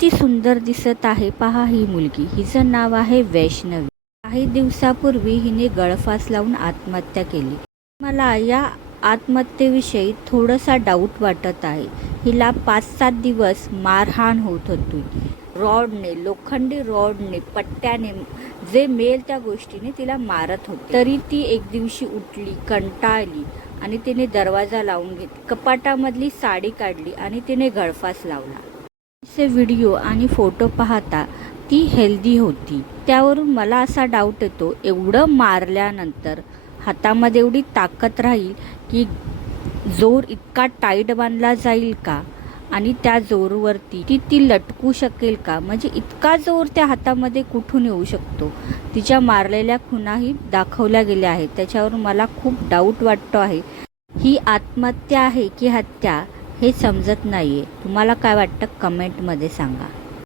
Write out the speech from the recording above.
किती सुंदर दिसत आहे पहा ही मुलगी. हिचं नाव आहे वैष्णवी. काही दिवसापूर्वी हिने गळफास लावून आत्महत्या केली. मला या आत्महत्येविषयी थोडासा डाऊट वाटत आहे. हिला 5-7 दिवस मारहाण होत होती. रॉडने, लोखंडी रॉडने, पट्ट्याने, जे मेल त्या गोष्टीने तिला मारत होते. तरी ती एक दिवशी उठली, कंटाळली आणि तिने दरवाजा लावून घेतला. कपाटामधली साडी काढली आणि तिने गळफास लावला. तिचे व्हिडिओ आणि फोटो पाहता ती हेल्दी होती. त्यावरून मला असा डाऊट येतो, एवढं मारल्यानंतर हातामध्ये एवढी ताकद राहील की जोर इतका टाईट बांधला जाईल का आणि त्या जोरवरती ती लटकू शकेल का? म्हणजे इतका जोर त्या हातामध्ये कुठून येऊ शकतो? तिच्या मारलेल्या खुणाही दाखवल्या गेल्या आहेत. त्याच्यावरून मला खूप डाऊट वाटतो आहे. ही आत्महत्या आहे की हत्या हे समजत नाहीये. तुम्हाला काय वाटतं कमेंटमध्ये सांगा.